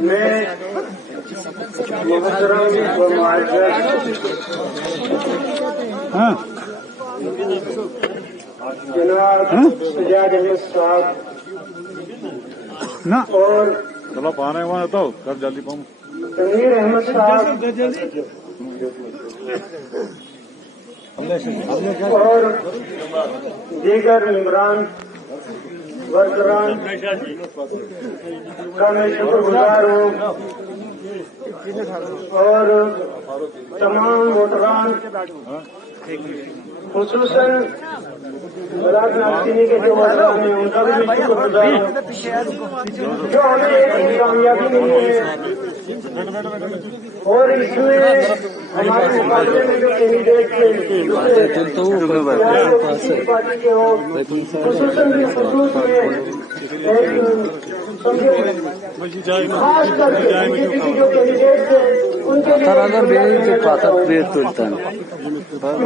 میں محترم و معزز جناب سجاد احمد صاحب اور تنویر احمد صاحب اور دیگر ممبران ورکران کا میں شکر گزار ہوں اور تمام ووٹران خصوصاً ملاد ناصرینی کے جو ووٹران ہیں ان کا بھی میں شکر گزار ہوں جو ہمیں ایک کامیابی ملی ہے اور اس میں ہمارے مقابلے میں جو کینڈیڈیٹ پارٹی کے ہوں خصوصاً خصوص میں خاص کر کے جو کینڈیڈیٹ ہیں ان کے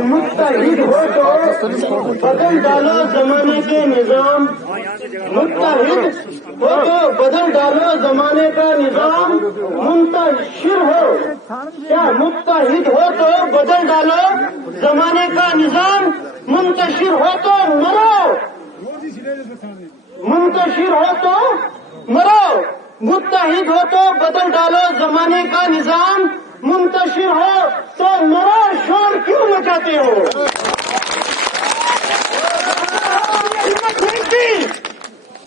متحد ہو تو بدل ڈالو زمانے کے نظام متحد ہو تو بدل ڈالو زمانے کا نظام منتشر ہو کیا متحد ہو تو بدل ڈالو زمانے کا نظام منتشر ہو تو مرو منتشر ہو تو مرو متحد ہو تو بدل ڈالو زمانے کا نظام منتشر ہو تو مرو شور کیوں مچاتے ہو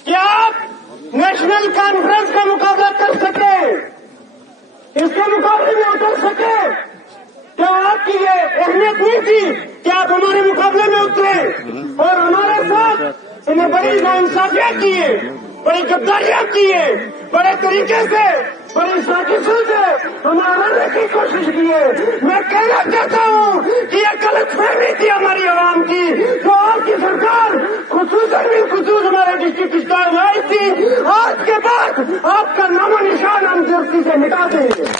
کیا آپ نیشنل کانفرنس کا مقابلہ کر سکے اس کے مقابلے میں اتر سکے کیا آپ کی یہ اہمیت نہیں تھی کہ آپ ہمارے مقابلے میں اترے اور ہمارے ساتھ انہیں بڑی ناانصافیاں کی ہے بڑی غداریاں کی ہے بڑے طریقے سے بڑی سازشوں سے ہمیں مارنے کی کوشش کی ہے میں کہنا چاہتا ہوں کہ یہ غلط فہمی تھی ہماری عوام کی جو آپ کی سرکار خصوصاً بالخصوص ہمارے ڈسٹرکٹ اسٹار میں آئی تھی آج کے بعد آپ کا نام و نشان ہم جلدی سے مٹا دیں گے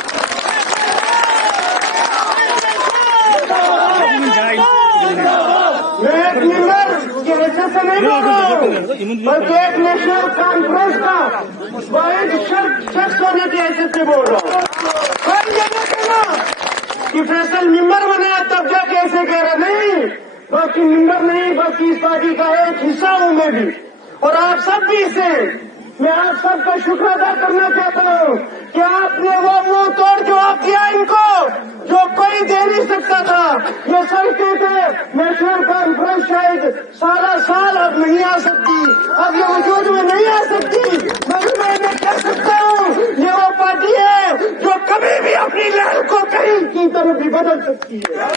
میں ایک ممبر کی حیثیت سے نہیں بول رہا ہوں بلکہ ایک نیشنل کانفرنس کا واحد شخص ہونے کی حیثیت سے بول رہا ہوں یہ نہ کہنا کہ فیصل ممبر بنا تب جا کے ایسے کہہ رہا نہیں باقی ممبر نہیں بلکہ اس پارٹی کا ایک حصہ ہوں میں بھی اور آپ سب بھی اسے میں آپ سب کا شکر ادا کرنا چاہتا ہوں کہ آپ نے وہ منہ توڑ جواب دیا ان کو جو کوئی دے نہیں سکتا تھا یہ سڑکیں تھے نیشنل کانفرنس شاید سال اب نہیں آ سکتی اب یہ وجود میں نہیں آ سکتی مگر میں انہیں کہہ سکتا ہوں یہ وہ پارٹی ہے جو کبھی بھی اپنی لہر کو کہیں کی طرف بھی بدل سکتی ہے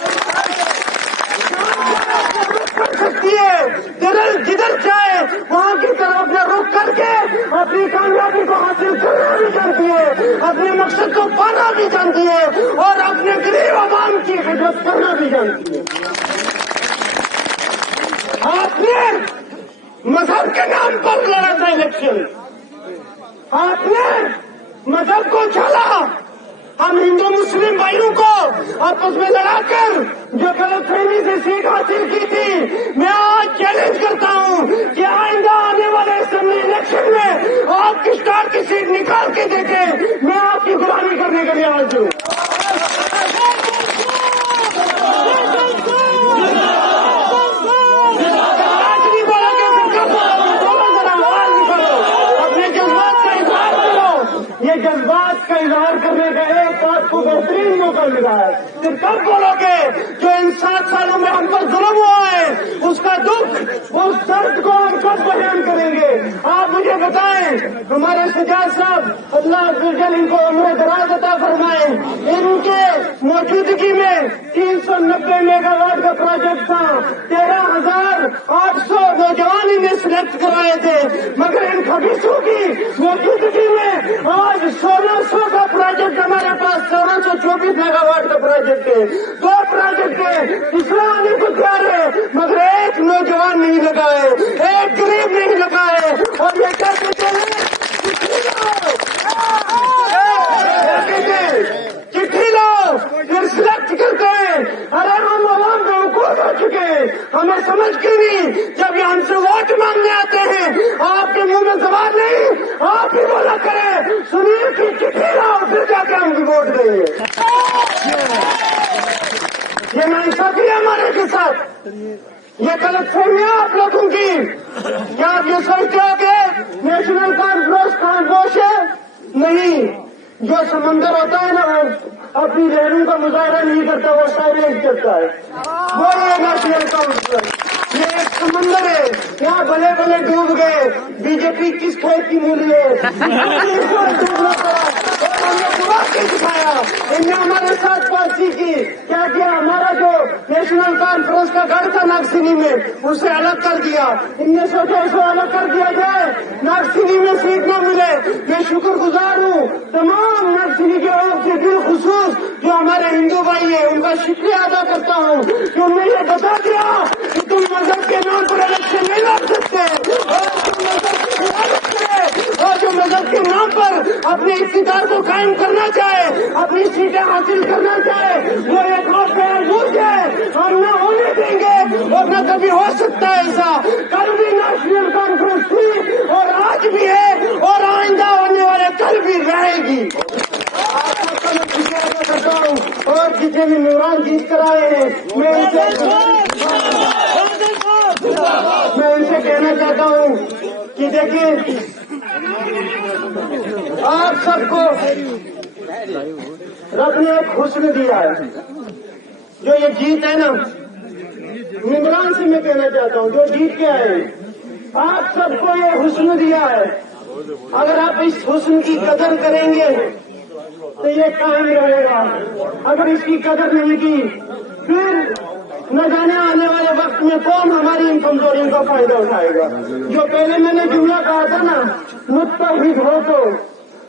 جدھر چاہے وہاں کی طرف اپنا رخ کر کے اپنی کامیابی کو حاصل کرنا بھی جانتی ہے اپنے مقصد کو پانا بھی جانتی ہے اور اپنے غریب عوام کی خدمت کرنا بھی جانتی ہے آپ نے مذہب کے نام پر لڑا تھا الیکشن آپ نے مذہب کو چھالا ہم ہندو مسلم بھائیوں کو آپس میں لڑا کر جو غلط فہمی سے سیٹ حاصل کی تھی میں آج چیلنج کرتا ہوں کہ آئندہ آنے والے اسمبلی الیکشن میں آپ کی اسٹار کی سیٹ نکال کے دیکھیں میں آپ کی غلامی کرنے کے لیے حاضر ہوں جذبات کا اظہار کرنے کا ایک آپ کو بہترین موقع ملا ہے پھر کب بولو گے جو ان 7 سالوں میں ہم پر ظلم ہوا ہے اس کا دکھ اس درد کو ہم کب بیان کریں گے آپ مجھے بتائیں ہمارے سجاد صاحب اللہ عزوجل ان کو عمر دراز عطا فرمائیں ان کے موجودگی میں 390 میگا واٹ کا پروجیکٹ تھا 13,800 نوجوان انہیں سلیکٹ کرائے تھے مگر ان خبیثوں کی موجودگی میں آج 1600 کا پروجیکٹ ہمارے پاس 1624 میگا واٹ کا پروجیکٹ ہے 2 پروجیکٹ ہے تیسرا آنے کو تیار ہے مگر ایک نوجوان نہیں لگا ہے ایک سمجھ کیوں نہیں؟ جب یہ ہم سے ووٹ مانگنے آتے ہیں آپ کے منہ میں زبان نہیں، آپ ہی بولا کریں سنیل کی چٹھی لاؤ پھر جا کے ہم بھی ووٹ دیں گے۔ یہ ناانصافی ہے ہمارے کے ساتھ، یہ غلط فہمیاں آپ لوگوں کی۔ کیا آپ یہ سوچتے ہو کہ نیشنل کانفرنس خاموش ہے؟ نہیں، جو سمندر ہوتا ہے نا وہ اپنی لہروں کا مظاہرہ نہیں کرتا، وہ سائلنٹ کرتا ہے، وہ یہ نیشنل کانفرنس۔ یہ ایک سمندر ہے، یہاں بلے بلے ڈوب گئے، بی جے پی کس کھیت کی مولی ہے، ڈوبنا پڑا اور ہم نے برا کے دکھایا۔ ان نے ہمارے ساتھ پارٹی کی کیا کیا؟ ہمارا جو نیشنل کانفرنس کا گھر تھا ناگسینی میں اسے الگ کر دیا۔ ان نے سوچا اسے الگ کر دیا جائے، ناگسینی میں سیٹ نہ ملے۔ میں شکر گزار ہوں تمام ناگسینی کے لوگ سے، بالخصوص جو ہمارے ہندو بھائی ہیں ان کا شکریہ ادا کرتا ہوں کہ انہوں نے یہ بتا دیا کہ تم مذہب کے نام پر الیکشن نہیں لڑ سکتے، اور تم مذہب کی خلافت کرے، اور جو مذہب کے نام پر اپنے اقتدار کو قائم کرنا چاہے، اپنی سیٹیں حاصل کرنا چاہے، وہ ایک اور پیرموج ہے، ہم نہ ہونے دیں گے اور نہ کبھی ہو سکتا ہے ایسا۔ کل بھی نیشنل کانفرنس تھی اور آج بھی ہے اور آئندہ ہونے والے کل بھی رہے گی۔ آپ سب کا میں شکریہ ادا کرتا ہوں، اور جتنے بھی مہمان جیت کر آئے ہیں میں ان سے کہنا چاہتا ہوں کہ دیکھیں آپ سب کو رب نے ایک حسن دیا ہے، جو یہ جیت ہے نا، ممبران سے میں کہنا چاہتا ہوں جو جیت کے آئے آپ سب کو یہ حسن دیا ہے، اگر آپ اس حسن کی قدر کریں گے تو یہ قائم رہے گا، اگر اس کی قدر نہیں کی پھر نہ جانے آنے والے وقت میں کون ہماری ان کمزوریوں کا فائدہ اٹھائے گا۔ جو پہلے میں نے جملہ کہا تھا نا، متحد ہو تو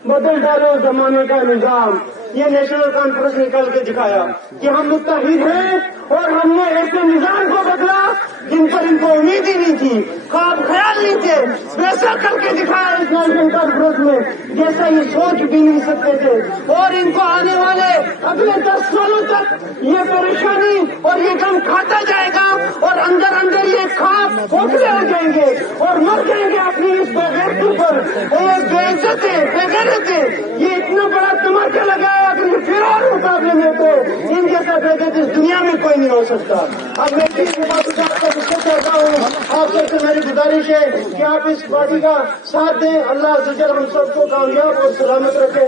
بدل ڈالو زمانے کا نظام، یہ نیشنل کانفرنس نکل کے دکھایا کہ ہم متحد ہیں اور ہم نے ایسے نظام کو بدلا جن پر ان کو امید ہی نہیں تھی، خواب خیال نہیں تھے، ویسا کر کے دکھایا اس نیشنل کانفرنس میں جیسا یہ سوچ بھی نہیں سکتے تھے، اور ان کو آنے والے اگلے 10 سالوں تک یہ پریشانی اور یہ غم کھاتا جائے گا، اور اندر اندر یہ خواب کھوکھلے ہو جائیں گے اور مر جائیں گے اپنی اس بغیرتی پر۔ ایک بے عزت ہے، بے غیرت ہے، یہ اتنا بڑا تماچا لگایا کہ یہ پھر اور مقابلے میں تو ان جیسا بے عزت اس دنیا میں کوئی نہیں ہو سکتا۔ اب میں آپ کا گسا چاہتا ہوں، آپ سب سے میری گزارش ہے کہ آپ اس پارٹی کا ساتھ دیں، اللہ عز و جل ہم سب کو کامیاب اور سلامت رکھے۔